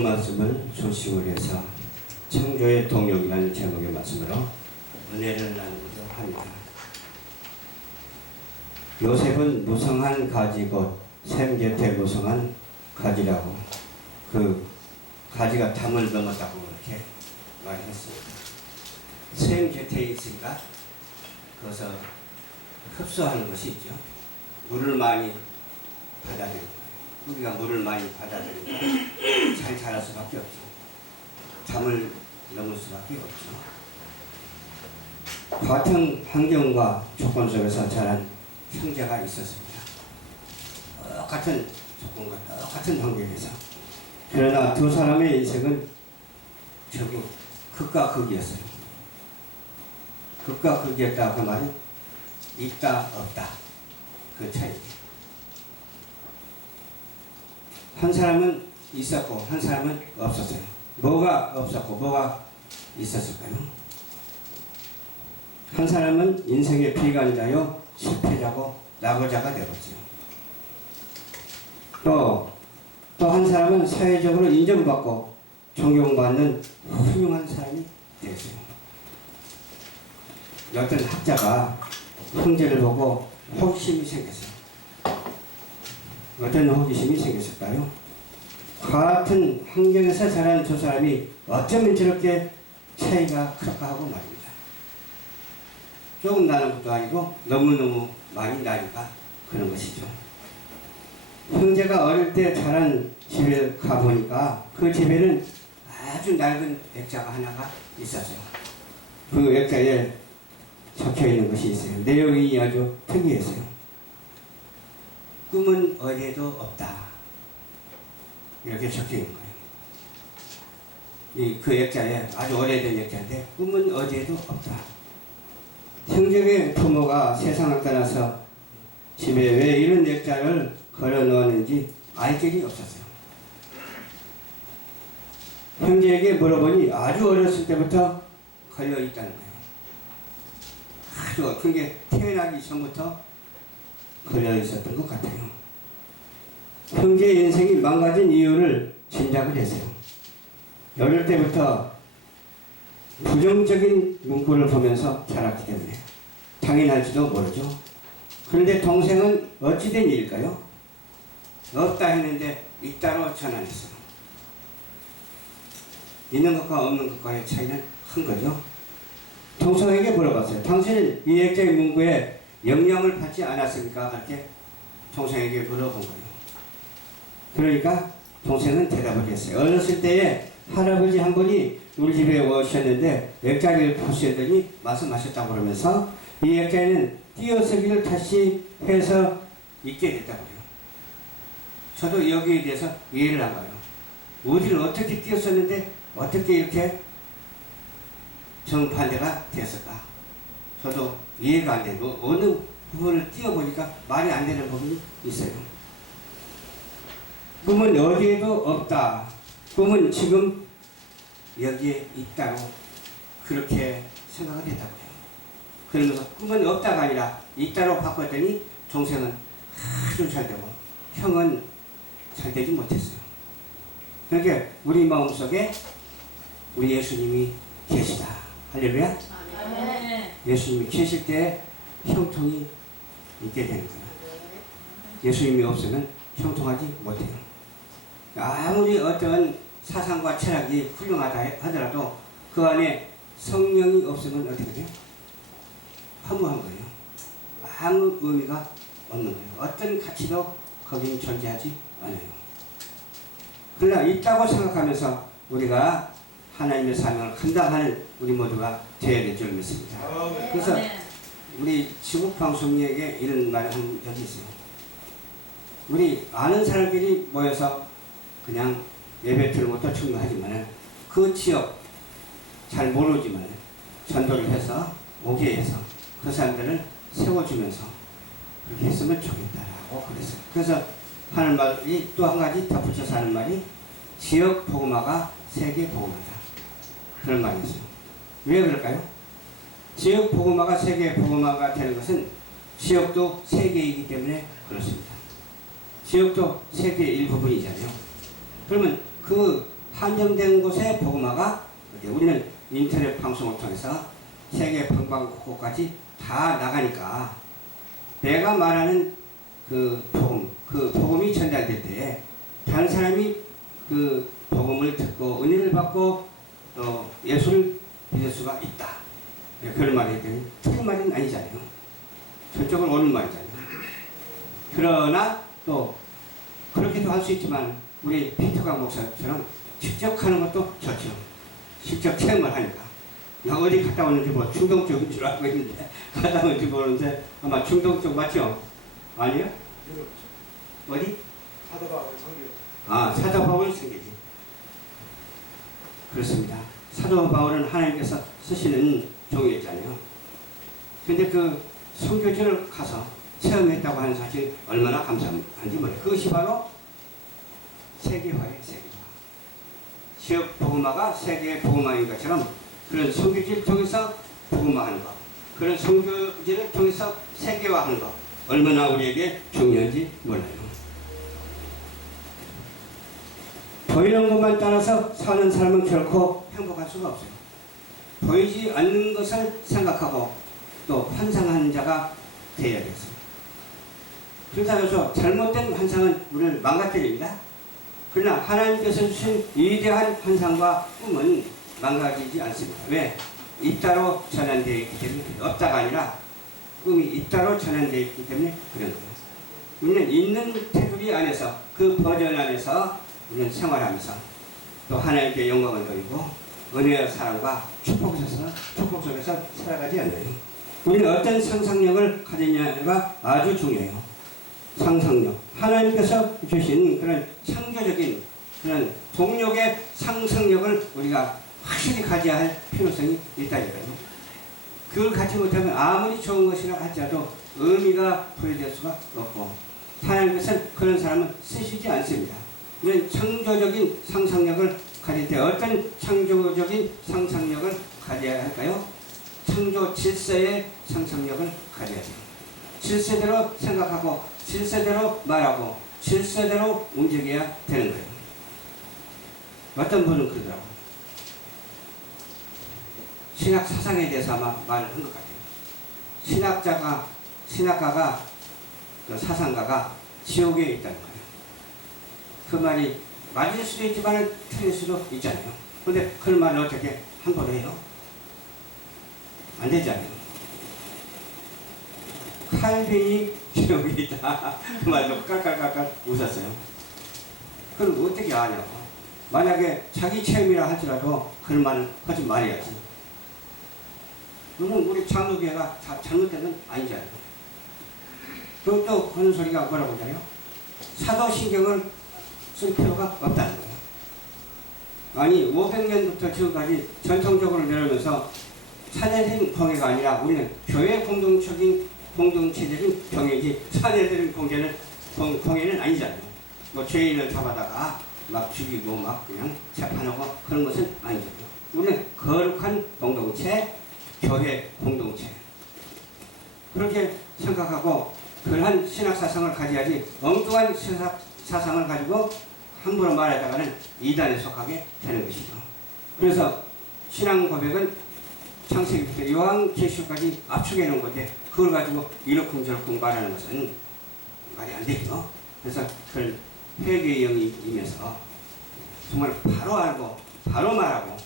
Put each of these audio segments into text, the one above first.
말씀을 중심으로 해서 창조의 동력이라는 제목의 말씀으로 은혜를 나누고자 합니다. 요셉은 무성한 가지 곧 샘 곁에 무성한 가지라고, 그 가지가 담을 넘었다고 그렇게 말했습니다. 샘 곁에 있으니까 그것을 흡수하는 것이 있죠. 물을 많이 받아들이는 거예요. 우리가 물을 많이 받아들이면 잘 자랄 수밖에 없죠. 담을 넘을 수밖에 없죠. 같은 환경과 조건 속에서 자란 형제가 있었습니다. 똑같은 조건과 똑같은 환경에서. 그러나 두 사람의 인생은 저기 극과 극이었어요. 극과 극이었다 그 말은 있다 없다 그 차이. 한 사람은 있었고 한 사람은 없었어요. 뭐가 없었고 뭐가 있었을까요? 한 사람은 인생의 비관자요 실패자고 낙오자가 되었죠. 또 한 사람은 사회적으로 인정받고 존경받는 훌륭한 사람이 되었어요. 어떤 학자가 형제를 보고 호기심이 생겼어요. 어떤 호기심이 생겼을까요? 같은 환경에서 자란 두 사람이 어쩌면 저렇게 차이가 클까 하고 말입니다. 조금 나는 것도 아니고 너무너무 많이 나니까 그런 것이죠. 형제가 어릴 때 자란 집에 가보니까 그 집에는 아주 낡은 액자가 하나가 있었어요. 그 액자에 적혀있는 것이 있어요. 내용이 아주 특이했어요. 꿈은 어디에도 없다. 이렇게 적혀있는 거예요. 그 액자에 아주 오래된 액자인데 꿈은 어디에도 없다. 형제의 부모가 세상을 떠나서 집에 왜 이런 액자를 걸어 놓았는지 알 길이 없었어요. 형제에게 물어보니 아주 어렸을 때부터 걸려 있다는 거예요. 아주 그게 태어나기 전부터 걸려 있었던 것 같아요. 형제의 인생이 망가진 이유를 짐작을 했어요. 어릴 때부터 부정적인 문구를 보면서 자랐기 때문에 당연할지도 모르죠. 그런데 동생은 어찌된 일일까요? 없다 했는데 있다로 전환했어요. 있는 것과 없는 것과의 차이는 큰 거죠. 동생에게 물어봤어요. 당신은 이 액자의 문구에 영향을 받지 않았습니까? 그렇게 동생에게 물어본 거예요. 그러니까 동생은 대답을 했어요. 어렸을 때에 할아버지 한 분이 우리 집에 오셨는데 액자를 보시더니 말씀하셨다고 그러면서 이 액자에는 띄어쓰기를 다시 해서 읽게 됐다고 해요. 저도 여기에 대해서 이해를 안 가요. 어디를 어떻게 띄었었는데 어떻게 이렇게 정반대가 됐을까? 저도 이해가 안 되고 어느 부분을 띄워보니까 말이 안 되는 부분이 있어요. 꿈은 어디에도 없다. 꿈은 지금 여기에 있다고 그렇게 생각을 했다고 해요. 그러면서 꿈은 없다가 아니라 있다로 바꿨더니 동생은 아주 잘 되고 형은 잘 되지 못했어요. 그러니까 우리 마음속에 우리 예수님이 계시다. 할렐루야. 예수님이 계실 때 형통이 있게 되는 거예요. 예수님이 없으면 형통하지 못해요. 아무리 어떤 사상과 철학이 훌륭하다 하더라도 그 안에 성령이 없으면 어떻게 돼요? 허무한 거예요. 아무 의미가 없는 거예요. 어떤 가치도 거기는 존재하지 않아요. 그러나 있다고 생각하면서 우리가 하나님의 사명을 감당하는 우리 모두가 되어야 될 줄 믿습니다. 그래서 우리 지국방송국에게 이런 말을 한 적이 있어요. 우리 아는 사람끼리 모여서 그냥 예배 드는 것도 중요하지만 그 지역 잘 모르지만 전도를 해서 오게 해서 그 사람들을 세워주면서 그렇게 했으면 좋겠다라고 그랬어요. 그래서 하는 말이 또 한 가지 덧붙여서 하는 말이 지역 복음화가 세계 복음화다. 그런 말이었어요. 왜 그럴까요? 지역 복음화가 세계 복음화가 되는 것은 지역도 세계이기 때문에 그렇습니다. 지역도 세계의 일부분이잖아요. 그러면 그 한정된 곳에 복음화가 우리는 인터넷 방송을 통해서 세계 방방곡곡까지 다 나가니까 내가 말하는 그 복음이 전달될 때 다른 사람이 그 복음을 듣고 은혜를 받고 또 예수를 믿을 수가 있다. 그런 말이 했더니 틀린 말은 아니잖아요. 저쪽은 옳은 말이잖아요. 그러나 또 그렇게도 할 수 있지만 우리 피터강 목사처럼 직접 하는 것도 좋죠. 직접 체험을 하니까. 나 어디 갔다 왔는지 뭐 중동 쪽인 줄 알고 있는데 갔다 왔는지 모르는데 아마 중동 쪽 맞죠? 아니요? 어디? 사도바울 성교. 아, 사도 바울 성교지. 그렇습니다. 사도 바울은 하나님께서 쓰시는 종이었잖아요. 근데 그 선교지를 가서 체험했다고 하는 사실 얼마나 감사한지 몰라요. 그것이 바로 세계화예요, 세계화. 지역 복음화가 세계 복음화인 것처럼 그런 선교지를 통해서 복음화하는 것, 그런 선교지를 통해서 세계화하는 것, 얼마나 우리에게 중요한지 몰라요. 보이는 것만 따라서 사는 사람은 결코 행복할 수가 없어요. 보이지 않는 것을 생각하고 또 환상하는 자가 되어야겠어요. 그렇다고 해서 잘못된 환상은 우리를 망가뜨립니다. 그러나 하나님께서 주신 위대한 환상과 꿈은 망가지지 않습니다. 왜? 잇따로 전환되어 있기 때문에 없다가 아니라 꿈이 잇따로 전환되어 있기 때문에 그런 거예요. 우리는 있는 테두리 안에서 그 버전 안에서 우리는 생활하면서 또 하나님께 영광을 돌리고 은혜와 사랑과 축복 속에서 살아가지 않아요. 우리는 어떤 상상력을 가지냐가 아주 중요해요. 상상력. 하나님께서 주신 그런 창조적인 그런 동력의 상상력을 우리가 확실히 가져야 할 필요성이 있다니까요. 그걸 갖지 못하면 아무리 좋은 것이라 할지라도 의미가 부여될 수가 없고 하나님께서는 그런 사람은 쓰시지 않습니다. 이런 창조적인 상상력을 가질 때 어떤 창조적인 상상력을 가져야 할까요? 창조 질서의 상상력을 가져야 돼요. 질서대로 생각하고 질서대로 말하고 질서대로 움직여야 되는 거예요. 어떤 분은 그러더라고요. 신학 사상에 대해서 아마 말을 한 것 같아요. 신학가가 사상가가 지옥에 있다는 거예요. 그 말이 맞을 수도 있지만 틀릴 수도 있잖아요. 그런데 그 말을 어떻게 함부로 해요? 안 되잖아요. 칼빈이 지옥에 있다. 그 말로 깔깔깔깔 웃었어요. 그럼 어떻게 아냐고. 만약에 자기 체험이라 할지라도 그런 말을 하지 말아야지. 그러면 우리 장로교회가 잘못된 건 아니잖아요. 그리고 또 그런 소리가 뭐라고 하잖아요. 사도신경을 쓸 필요가 없다는 거예요. 아니 500년부터 지금까지 전통적으로 내려오면서 사내적인 공예가 아니라 우리는 교회 공동체적인 공예지 사내적인 공예는 아니잖아요. 뭐 죄인을 잡아다가 막 죽이고 막 그냥 재판하고 그런 것은 아니잖아요. 우리는 거룩한 공동체, 교회 공동체 그렇게 생각하고 그러한 신학사상을 가져야지 엉뚱한 신학사상을 가지고 함부로 말하다가는 이단에 속하게 되는 것이죠. 그래서 신앙 고백은 창세기부터 요한계시록까지 압축해 놓은 건데 그걸 가지고 이러쿵저러쿵 말하는 것은 말이 안 되죠. 그래서 그런 회개의 영이 임해서 정말 바로 알고 바로 말하고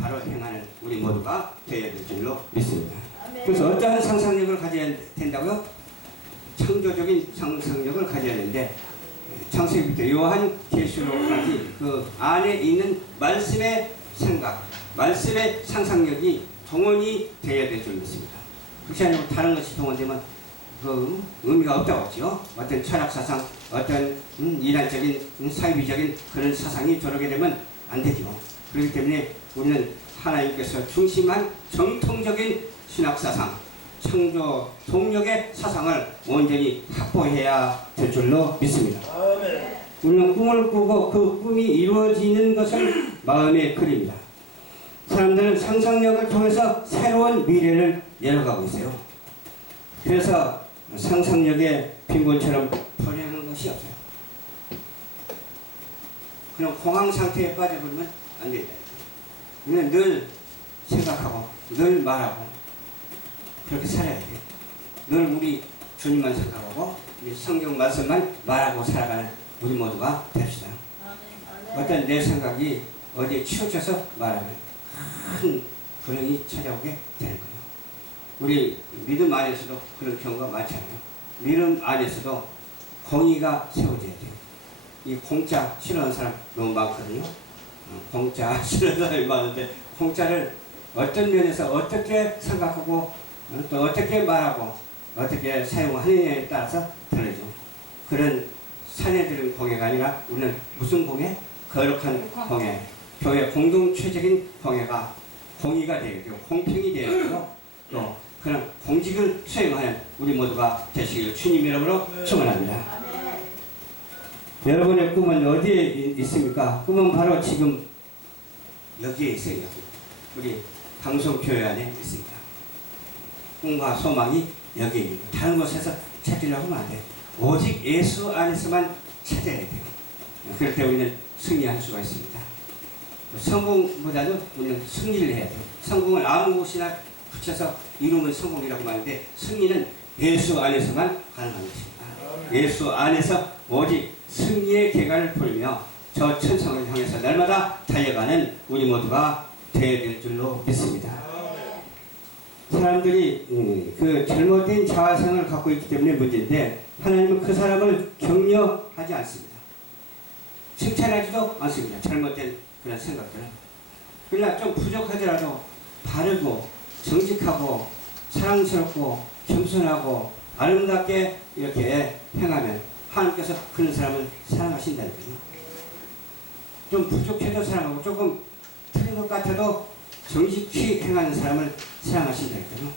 바로 행하는 우리 모두가 되어야 될 줄로 믿습니다. 그래서 어떠한 상상력을 가져야 된다고요? 창조적인 상상력을 가져야 되는데 창세기부터 요한계시록까지 그 안에 있는 말씀의 생각, 말씀의 상상력이 동원이 되어야 될 줄 믿습니다. 그렇지 않으면 다른 것이 동원되면 그 의미가 없다고 했죠. 어떤 철학사상, 어떤 이단적인 사이비적인 그런 사상이 저러게 되면 안 되죠. 그렇기 때문에 우리는 하나님께서 중심한 정통적인 신학사상, 창조 동력의 사상을 온전히 확보해야 될 줄로 믿습니다. 아멘. 우리는 꿈을 꾸고 그 꿈이 이루어지는 것을 마음에 그립니다. 사람들은 상상력을 통해서 새로운 미래를 열어가고 있어요. 그래서 상상력의 빈곤처럼 불행한 것이 없어요. 그런 공황 상태에 빠져버리면 안 된다. 우리는 늘 생각하고 늘 말하고 그렇게 살아야 돼요. 늘 우리 주님만 생각하고 우리 성경 말씀만 말하고 살아가는 우리 모두가 됩시다. 어떤 내 생각이 어디에 치우쳐서 말하면 큰 불행이 찾아오게 되는 거예요. 우리 믿음 안에서도 그런 경우가 많잖아요. 믿음 안에서도 공의가 세워져야 돼요. 이 공짜 싫어하는 사람 너무 많거든요. 공짜 싫어하는 사람이 많은데 공짜를 어떤 면에서 어떻게 생각하고 또 어떻게 말하고 어떻게 사용하느냐에 따라서 다르죠. 그런 사내들은 공예가 아니라 우리는 무슨 공예? 거룩한 공예. 교회 공동체적인 공예가 공의가 되고 공평이 되고 또 그런 공직을 수행하는 우리 모두가 되시길 주님 이름으로 축원합니다. 여러분의 꿈은 어디에 있습니까? 꿈은 바로 지금 여기에 있어요. 여기. 우리 방송교회 안에 있습니다. 꿈과 소망이 여기에 있는 거예요. 다른 곳에서 찾으려고 하면 안 돼요. 오직 예수 안에서만 찾아야 돼요. 그럴 때 우리는 승리할 수가 있습니다. 성공보다도 우리는 승리를 해야 돼요. 성공을 아무 곳이나 붙여서 이루면 성공이라고 하는데 승리는 예수 안에서만 가능한 것입니다. 예수 안에서 오직 승리의 계가를 부르며 저 천성을 향해서 날마다 달려가는 우리 모두가 되어야 될 줄로 믿습니다. 사람들이 그 잘못된 자아성을 갖고 있기 때문에 문제인데 하나님은 그 사람을 격려하지 않습니다. 칭찬하지도 않습니다. 잘못된 그런 생각들은. 그러나 좀 부족하더라도 바르고 정직하고 사랑스럽고 겸손하고 아름답게 이렇게 행하면 하나님께서 그런 사람을 사랑하신다니까요. 좀 부족해도 사랑하고 조금 틀린 것 같아도 정직히 행하는 사람을 사랑하신다니까요.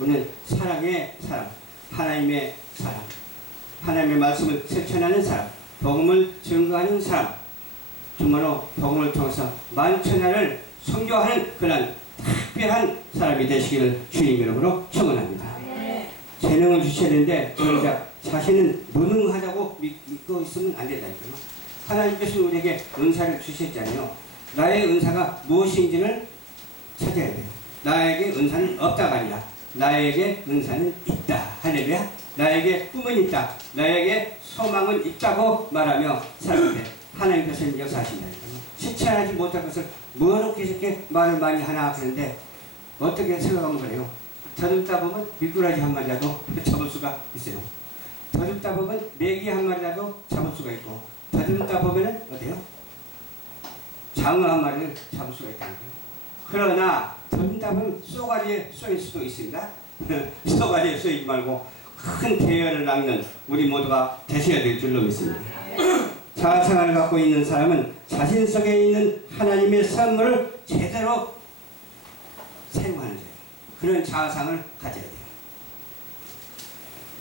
우리는 사랑의 사람, 하나님의 사람, 하나님의 말씀을 실천하는 사람, 복음을 증거하는 사람, 정말로 복음을 통해서 만천하를 선교하는 그런 특별한 사람이 되시기를 주님 이름으로 축원합니다. 재능을 주셔야 되는데 저희가 자신은 무능하다고 믿고 있으면 안 된다니까요. 하나님께서 우리에게 은사를 주셨잖아요. 나의 은사가 무엇인지를 찾아야 돼요. 나에게 은사는 없다가 아니라 나에게 은사는 있다. 할렐루야. 나에게 꿈은 있다. 나에게 소망은 있다고 말하며 살아갈 때 하나님께서는 역사하신다니까요. 실천하지 못할 것을 뭐로 이렇게 말을 많이 하나 그런데 어떻게 생각하면 그래요. 더듬다 보면 미꾸라지 한 마리라도 잡을 수가 있어요. 더듬다 보면 메기 한 마리라도 잡을 수가 있고 더듬다 보면은 어때요? 장어 한 마리를 잡을 수가 있다는 거예요. 그러나 더듬다 보면 쏘가리에 쏘일 수도 있습니다. 쏘가리에 쏘이지 말고 큰 대열을 낚는 우리 모두가 되셔야 될 줄로 믿습니다. 자아상을 갖고 있는 사람은 자신 속에 있는 하나님의 선물을 제대로 사용하는 자예요. 그런 자아상을 가져야 돼요.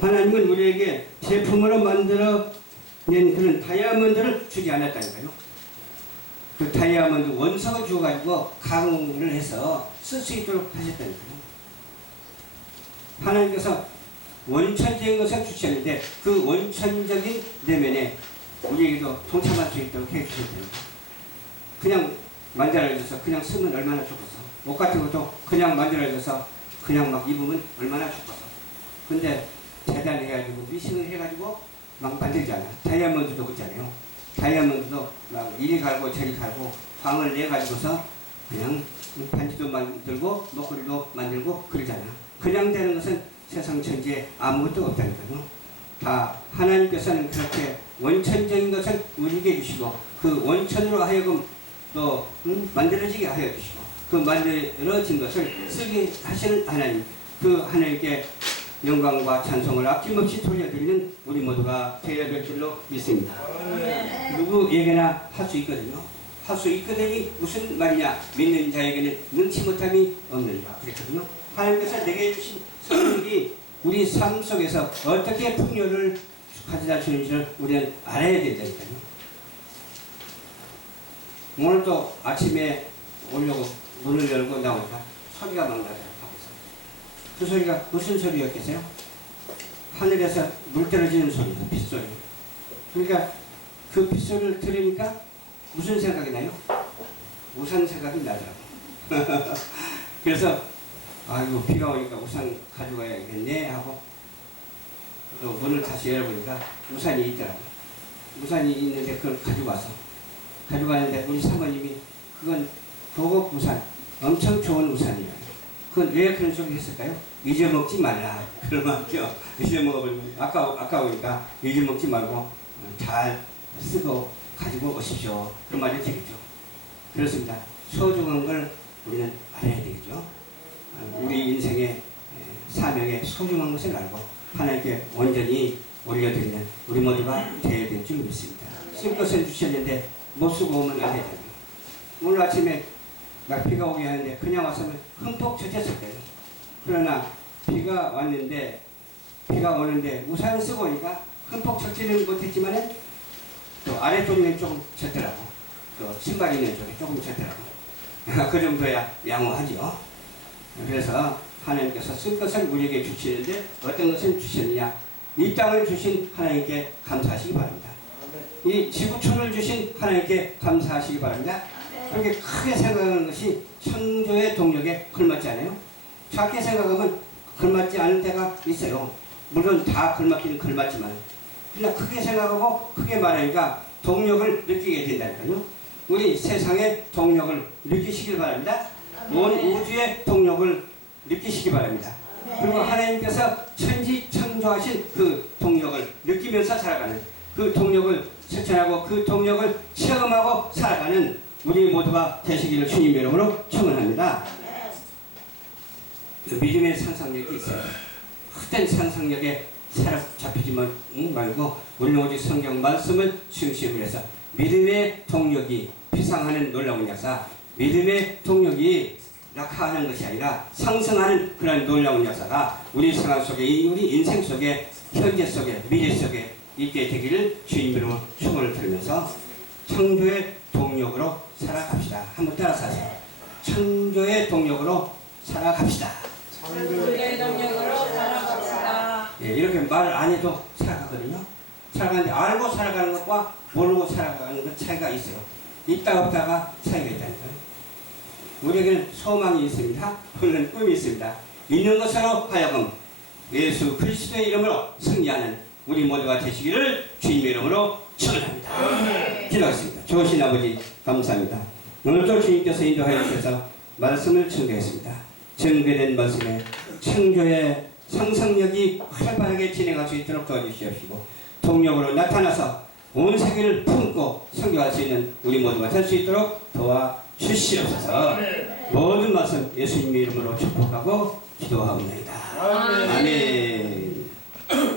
하나님은 우리에게 제품으로 만들어낸 그런 다이아몬드를 주지 않았다니까요. 그 다이아몬드 원석을 주어가지고 강을 해서 쓸 수 있도록 하셨다니까요. 하나님께서 원천적인 것을 주셨는데 그 원천적인 내면에 우리에게도 동참할 수 있도록 해주셨대요. 그냥 만들어져서 그냥 쓰면 얼마나 좋겠어. 옷 같은 것도 그냥 만들어져서 그냥 막 입으면 얼마나 좋겠어. 근데 재단해가지고 미싱을 해가지고 막 만들잖아. 다이아몬드도 그렇잖아요. 다이아몬드도 막 이리 갈고 저리 갈고 광을 내가지고서 그냥 반지도 만들고 목걸이도 만들고 그러잖아. 그냥 되는 것은 세상 천지에 아무것도 없다니까요. 다 하나님께서는 그렇게 원천적인 것을 우리에게 주시고 그 원천으로 하여금 또 만들어지게 하여 주시고 그 만들어진 것을 쓰게 하시는 하나님, 그 하나님께 영광과 찬송을 아낌없이 돌려드리는 우리 모두가 되어야 될 줄로 믿습니다. 누구에게나 할 수 있거든요. 할 수 있거든이 무슨 말이냐. 믿는 자에게는 능치 못함이 없느니라 그랬거든요. 하나님께서 내게 주신 선물이 우리 삶 속에서 어떻게 풍요를 가져다 주는지를 우리는 알아야 된다니까요. 오늘 또 아침에 오려고 문을 열고 나오니까 소리가 막 나더라고요. 그 소리가 무슨 소리였겠어요? 하늘에서 물 떨어지는 소리죠. 빗소리. 그러니까 그 빗소리를 들으니까 무슨 생각이 나요? 우산 생각이 나더라고. 그래서 아이고 비가 오니까 우산 가져가야겠네 하고 또 문을 다시 열어보니까 우산이 있더라고. 우산이 있는데 그걸 가져가는데 우리 사모님이 그건 고급 우산, 엄청 좋은 우산이에요. 그건 왜 그런 소리 했을까요? 잊어먹지 말라. 그러면요, 잊어먹으면 아까우니까 잊어먹지 말고 잘 쓰고 가지고 오십시오. 그런 말이 되겠죠. 그렇습니다. 소중한 걸 우리는 알아야 되겠죠. 우리 인생의 사명의 소중한 것을 알고 하나님께 온전히 올려드리는 우리 모두가 되어야 될 줄 믿습니다. 쓸 것을 주셨는데 못 쓰고 오면 안 되잖아요. 오늘 아침에 막 비가 오게 하는데 그냥 왔으면 흠뻑 젖었을 거예요. 그러나 비가 오는데 우산을 쓰고 오니까 흠뻑 젖지는 못했지만 또 아래쪽에 조금 젖더라고. 또 신발 있는 쪽에 조금 젖더라고. 그 정도야 양호하죠. 그래서 하나님께서 쓸 것을 우리에게 주시는데 어떤 것을 주셨느냐, 이 땅을 주신 하나님께 감사하시기 바랍니다. 이 지구촌을 주신 하나님께 감사하시기 바랍니다. 그렇게 크게 생각하는 것이 창조의 동력에 걸맞지 않아요? 작게 생각하면 걸맞지 않을 때가 있어요. 물론 다 걸맞기는 걸맞지만 그냥 크게 생각하고 크게 말하니까 동력을 느끼게 된다니까요. 우리 세상의 동력을 느끼시길 바랍니다. 온 우주의 동력을 느끼시기 바랍니다. 그리고 하나님께서 천지 창조하신 그 동력을 느끼면서 살아가는, 그 동력을 실천하고 그 동력을 체험하고 살아가는 우리 모두가 되시기를 주님 이름으로 축원합니다. 믿음의 상상력이 있어요. 헛된 상상력에 사로잡히지 말고 우리는 오직 성경 말씀을 중심으로 해서 믿음의 동력이 비상하는 놀라운 역사, 믿음의 동력이 낙하하는 것이 아니라 상승하는 그런 놀라운 역사가 우리 생활 속에, 우리 인생 속에, 현재 속에, 미래 속에 있게 되기를 주님으로 축원을 드리면서 창조의 동력으로 살아갑시다. 한번 따라서 하세요. 창조의 동력으로 살아갑시다. 창조의 동력으로 살아갑시다. 예, 이렇게 말을 안 해도 살아가거든요. 살아가는데 알고 살아가는 것과 모르고 살아가는 것 차이가 있어요. 있다 없다가 차이가 있다니까요. 우리에게는 소망이 있습니다. 물론 꿈이 있습니다. 있는 것으로 하여금 예수 그리스도의 이름으로 승리하는 우리 모두가 되시기를 주님의 이름으로 축원합니다. 기도하겠습니다. 좋으신 아버지 감사합니다. 오늘도 주님께서 인도하여 주셔서 말씀을 증거했습니다. 증거된 말씀에 창조의 상상력이 활발하게 진행할 수 있도록 도와주시옵시고 동력으로 나타나서 온 세계를 품고 선교할 수 있는 우리 모두가 될 수 있도록 도와주시옵소서. 모든 말씀 예수님의 이름으로 축복하고 기도하옵나이다.